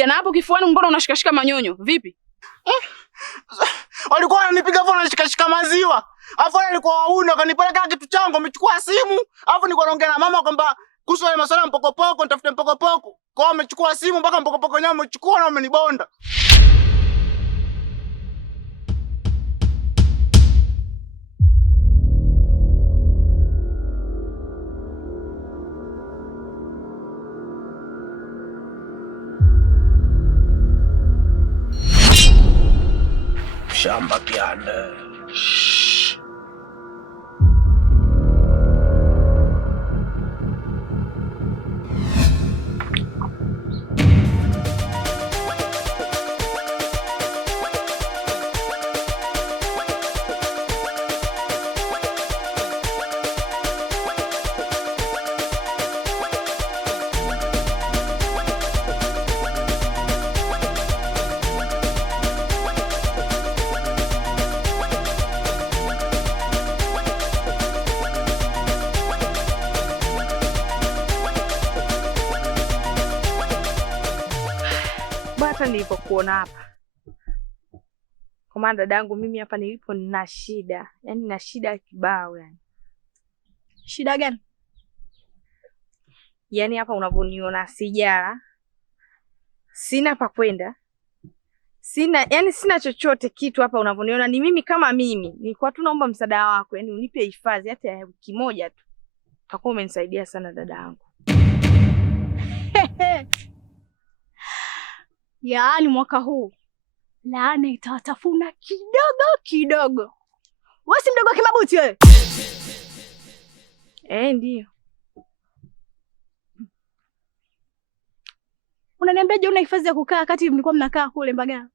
kupiga na hapo kifuani mbona unashikashika manyonyo? Vipi? Walikuwa wananipiga fona nashikashika maziwa. Alafu alikuwa wauni wakanipeleka kitu changu, amechukua simu. Alafu nilikuwa naongea na mama kwamba kuhusu ile masuala mpokopoko, nitafute mpokopoko. Kwa hiyo amechukua simu mpaka mpokopoko nyama amechukua na amenibonda. Shamba kiande. Nilipokuona hapa kwa maana dadangu, mimi hapa nilipo nina shida, yaani nina shida kibao. Yani shida gani? Yaani hapa unavyoniona sijala, sina pa kwenda, sina chochote kitu hapa unavyoniona. Ni mimi kama mimi, nilikuwa tu naomba msaada wako, yaani unipe hifadhi hata ya wiki moja tu. Utakuwa umenisaidia sana dadangu. Yaani mwaka huu laana itawatafuna kidogo kidogo. Wewe si mdogo kimabuti wewe? Ndio. Unaniambiaje una hifadhi ya kukaa kati mlikuwa mnakaa kule Mbagala?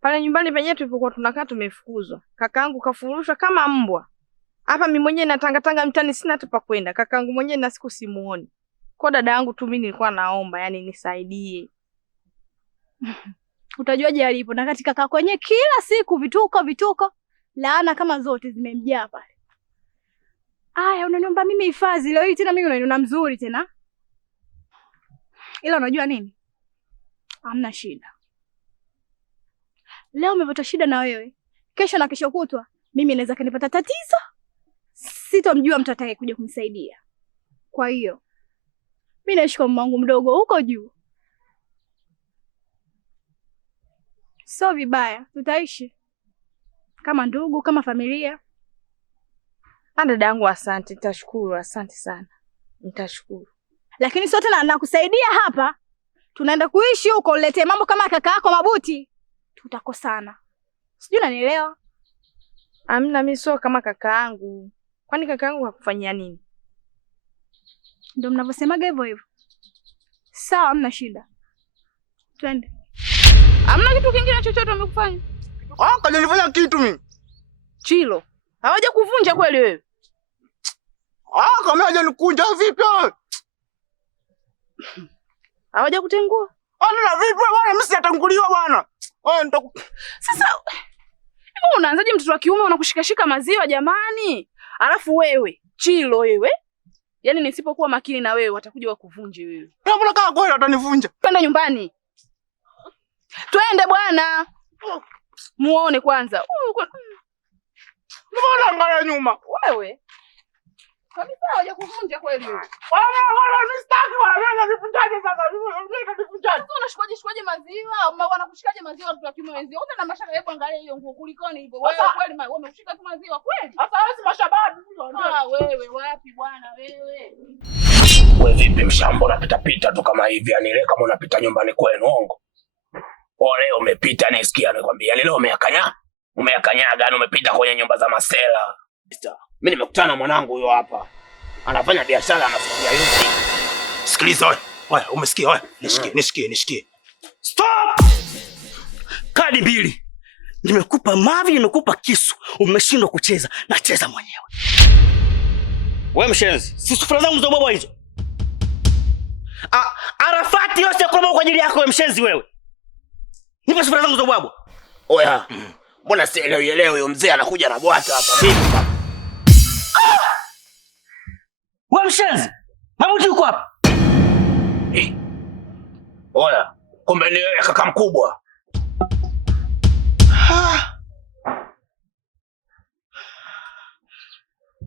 Pale nyumbani penyewe tulipokuwa tunakaa tumefukuzwa. Kakaangu kafurushwa kama mbwa. Hapa mimi mwenyewe natangatanga mtani, sina hata pa kwenda. Kakaangu mwenyewe na siku simuoni. Kwa dada yangu tu mimi nilikuwa naomba, yani nisaidie. Utajuaje alipo? Na katika kaka kwenye kila siku vituko. Laana kama zote zimemjaa pale. Aya, unaniomba mimi hifadhi leo hii tena, mimi unaniona mzuri tena. Ila unajua nini? Hamna shida. Leo umepata shida na wewe. Kesho na kesho kutwa mimi naweza kanipata tatizo. Sitomjua mtu atakaye kuja kumsaidia. Kwa hiyo mimi naishi kwa mamangu mdogo huko juu. So vibaya, tutaishi kama ndugu, kama familia. Dadangu, asante, nitashukuru, asante sana. Nitashukuru. Lakini sote na kusaidia hapa. Tunaenda kuishi huko, ulete mambo kama kaka yako Mabuti. Tutakosana. Sijui unanielewa? Amna, mimi sio kama kakaangu. Kwani kakaangu hakufanyia nini? Ndio mnavyosemaga hivyo. Sawa, hamna shida. Twende. Hamna kitu kingine chochote umekufanya? Kanifanya kitu mimi. Chilo. Hawaja kuvunja kweli wewe? Kama haja nikunja vipi wewe? Hawaja kutengua? Na vipi bwana, mimi sitanguliwa bwana. Sasa unaanzaje mtoto wa kiume unakushikashika maziwa jamani? Alafu wewe, Chilo wewe. Yaani nisipokuwa makini na wewe watakuja wakuvunje wewe. Mbona kama kweli watanivunja? Twende nyumbani. Twende bwana. Muone kwanza. Mbona ngala nyuma? Wewe. Kabisa haja kuvunja kweli wewe. Wala mistaki wala nivunjaje sasa? Nivunjaje? Unashikaje maziwa? Wanakushikaje maziwa mtu wa kiume wenzio? Una mashaka yako, angalia hiyo nguo kulikoni hivyo. Wewe kweli umekushika tu maziwa kweli? Sasa wewe si mashababu ndio. Wewe wapi bwana wewe? Wewe vipi mshamba unapita pita tu kama hivi? Yani ile kama unapita nyumbani kwenu ongo. Leo umepita nisikia nakwambia. Leo umeyakanyaga yani umepita kwenye nyumba za masela. Mimi nimekutana na mwanangu huyo hapa. Anafanya biashara anafikia hivi. Sikiliza wewe. Umesikia wewe? Nisikie. Stop! Kadi mbili. Nimekupa mavi, nimekupa kisu. Umeshindwa kucheza, nacheza mwenyewe. Wewe mshenzi, si sufura zangu za baba hizo. Arafati yote kwa ajili yako wewe mshenzi wewe. Nipe sufura zangu za baba. Oya. Mbona sielewi huyo mzee anakuja na bwata hapa. Wewe mshenzi. Mabuti uko hapa. Oya, kumbe ni wewe kaka mkubwa.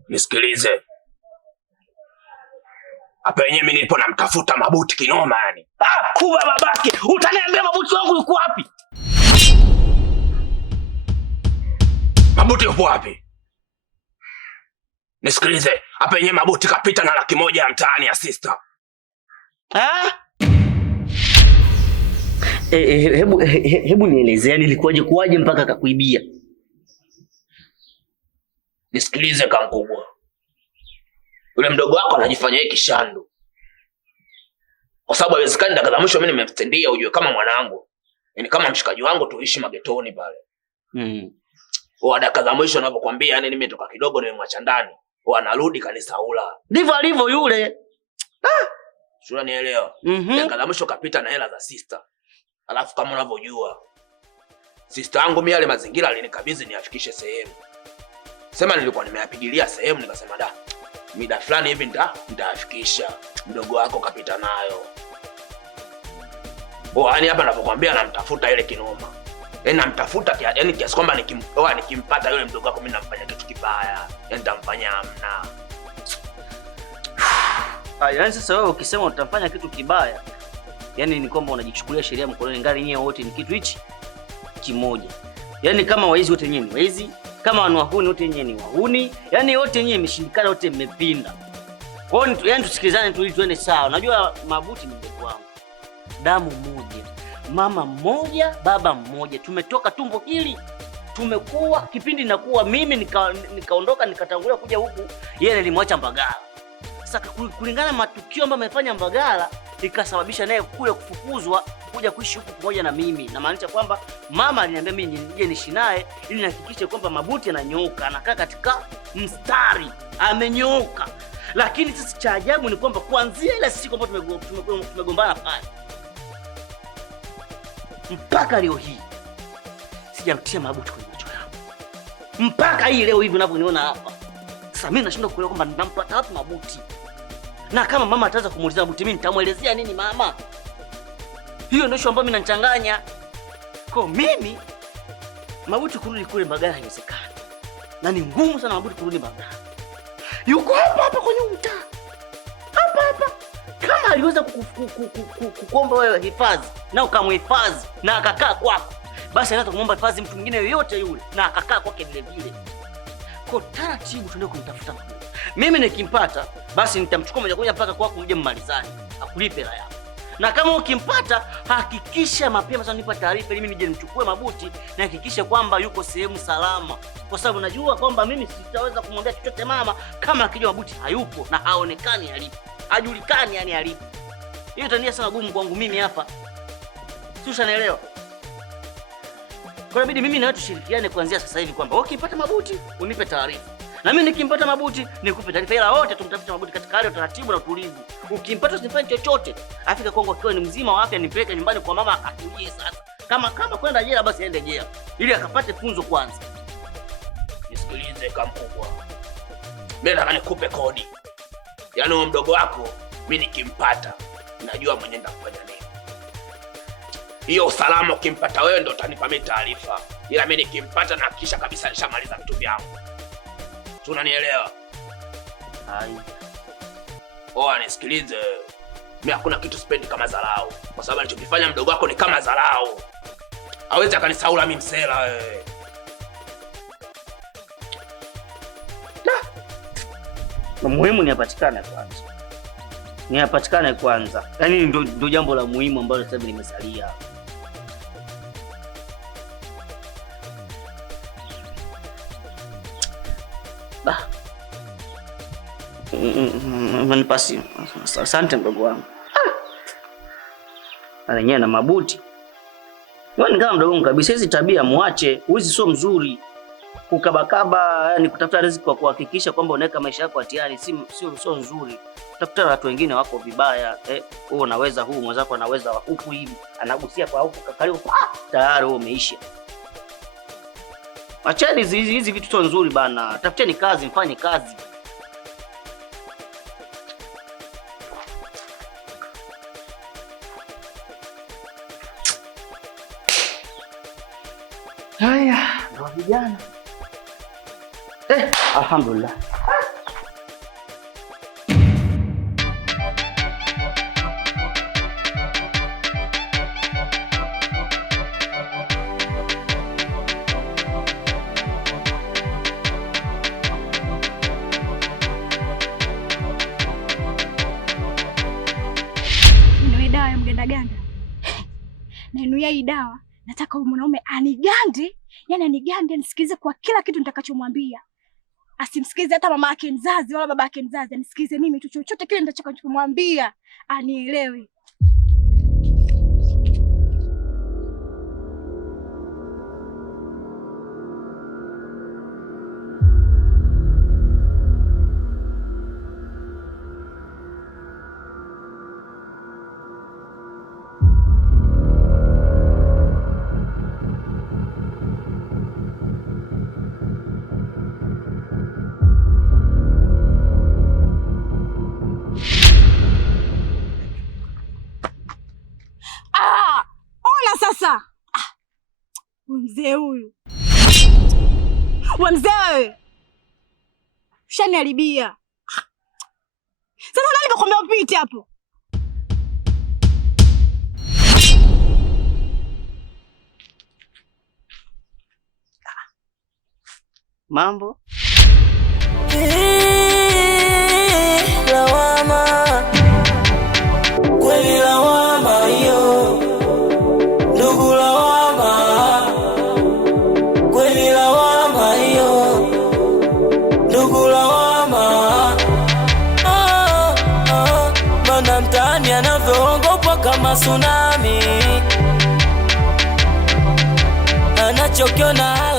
Nisikilize. Hapa yenyewe mimi nilipo namtafuta Mabuti kinoma yani. Kuba babake, utaniambia Mabuti wangu yuko wapi? Mabuti yupo wapi? Nisikilize, hapa yenyewe Mabuti kapita na 100,000 ya mtaani ya sister. Hebu nielezea nilikuwaje kuwaje mpaka akakuibia? Nisikilize kama mkubwa. Yule mdogo wako anajifanya yeye kishandu. Kwa sababu haiwezekani dakika za mwisho mimi nimemtendia ujue kama mwanangu. Yaani kama mshikaji wangu tuishi magetoni pale. Wa dakika za mwisho ninapokuambia yani nimetoka kidogo nimemwacha ndani. Anarudi kanisaula. Ndivyo alivyo yule. Sura nielewa. Dakika za mwisho kapita na hela za sister. Alafu kama unavyojua sister yangu mimi yale mazingira alinikabidhi niafikishe sehemu. Sema nilikuwa nimeyapigilia sehemu nikasema mida fulani hivi nitafikisha. Mdogo wako kapita nayo. Yaani hapa ninapokuambia namtafuta ile kinoma. Yaani namtafuta yaani kiasi kwamba nikimpata yule mdogo wako mimi namfanya kitu kibaya. Yaani nitamfanya amna. Yaani sasa wewe ukisema utamfanya kitu kibaya, yaani ni kwamba unajichukulia sheria mkononi, ngali nyewe wote ni kitu hichi kimoja. Yaani kama waizi wote nyewe ni waizi, kama wahuni wote nyewe ni wahuni, yaani wote nyewe mmeshindikana, wote mmepinda. Kwa hiyo yaani tusikilizane tu ili tuende sawa. Unajua Mabuti ni mdogo wangu. Damu moja, mama mmoja, baba mmoja. Tumetoka tumbo hili. Tumekuwa kipindi nakuwa mimi nikaondoka nikatangulia kuja huku, yeye alimwacha Mbagala. Sasa kulingana na matukio ambayo amefanya Mbagala ikasababisha naye kule kufukuzwa kuja kuishi huku pamoja na mimi. Na maanisha kwamba mama aliniambia mimi nije niishi naye ili nihakikishe kwamba Mabuti ananyooka, anakaa katika mstari, amenyooka. Lakini sasa cha ajabu ni kwamba kuanzia ile siku ambayo tumegombana pale mpaka leo hii sijamtia Mabuti kwenye macho yangu. Mpaka hii leo hivi unavyoniona hapa. Sasa mimi nashindwa kuelewa kwamba ninampata wapi Mabuti. Na kama mama ataanza kumuuliza Mabuti mimi nitamuelezea nini mama? Hiyo ndio ambayo mimi nanchanganya. Kwa mimi Mabuti kurudi kule Mbagala haiwezekani. Na ni ngumu sana Mabuti kurudi Mbagala. Yuko hapa kwenye mtaa. Hapa. Kama aliweza kukuomba wewe hifadhi na ukamhifadhi na akakaa kwako, basi anaweza kumomba hifadhi mtu mwingine yoyote yule na akakaa kwake vile vile. Kwa taratibu tuende kumtafuta Mabuti. Mimi nikimpata basi nitamchukua moja kwa moja mpaka kwako mje mmalizane. Akulipe hela yako. Na kama ukimpata hakikisha mapema sana nipa taarifa ili mimi nije nimchukue Mabuti na hakikisha kwamba yuko sehemu salama. Kwa sababu najua kwamba mimi sitaweza kumwambia chochote mama kama akijua Mabuti hayupo na haonekani alipo. Hajulikani yani alipo. Hiyo itania sana gumu kwangu mimi hapa. Si ushanielewa? Kwa hiyo mimi na wewe tushirikiane kuanzia sasa hivi kwamba ukipata Mabuti unipe taarifa. Na mimi nikimpata Mabuti nikupe taarifa, ila wote tumtafute Mabuti katika hali ya utaratibu na utulivu. Ukimpata usifanye chochote, afika kwangu akiwa ni mzima wa afya, nipeleke nyumbani kwa mama akatulie sasa. Kama kwenda jela basi aende jela ili akapate funzo kwanza. Nisikilize kama mkubwa. Mimi nataka nikupe kodi. Yaani huyo mdogo wako mimi nikimpata najua mwenye ndakufanya nini. Hiyo usalama ukimpata wewe ndio utanipa mimi taarifa. Ila mimi nikimpata na kisha kabisa nishamaliza vitu vyangu. Unanielewa? Hai. Nisikilize. Mimi hakuna kitu sipendi kama dharau. Kwa sababu alichokifanya mdogo wako ni kama dharau. Hawezi akanisaula mimi msela wewe. Muhimu ni apatikane kwanza. Yaani ndio jambo la muhimu ambalo sasa limesalia. Manipasi. Asante mdogo wangu. Anyenyewe na Mabuti. Wewe kama mdogo wangu kabisa, hizi tabia muache. Uizi sio mzuri. Kukabakaba, yani kutafuta riziki kwa kuhakikisha kwamba unaweka maisha yako hatiani, sio nzuri. Tafuta watu wengine wako vibaya. Wewe unaweza huu, mwenzako anaweza huku hivi. Anagusia kwa huku kakaliwa. Tayari wewe umeisha. Acheni hizi vitu sio nzuri bana. Tafuteni kazi, mfanye kazi. Ndio vijana. Alhamdulillah. Dawa ya mgandaganda. Nainuia hii dawa, nataka huyu mwanaume anigande, yani anigande, nisikize kwa kila kitu nitakachomwambia. Asimsikize hata mama yake mzazi wala baba yake mzazi, anisikize mimi tu, chochote kile nitakachomwambia anielewe. Mzee huyu. Wa mzee. Ushaniharibia. Sasa nani kakwambia upite hapo? Mambo? Lawama. Kweli lawama hiyo. Ndugu lawama. Kweli lawama hiyo. Ndugu lawama. Mana mtaani anavyoongopwa kama tsunami. Anachokiona